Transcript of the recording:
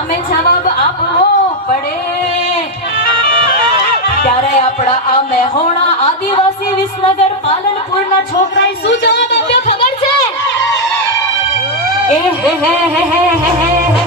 સામે જવાબ આપવો પડે ત્યારે આપણા આ મેહોણા આદિવાસી વિસનગર પાલનપુરના છોકરાએ શું જવાબ આપ્યો ખબર છે? એ હે હે હે હે હે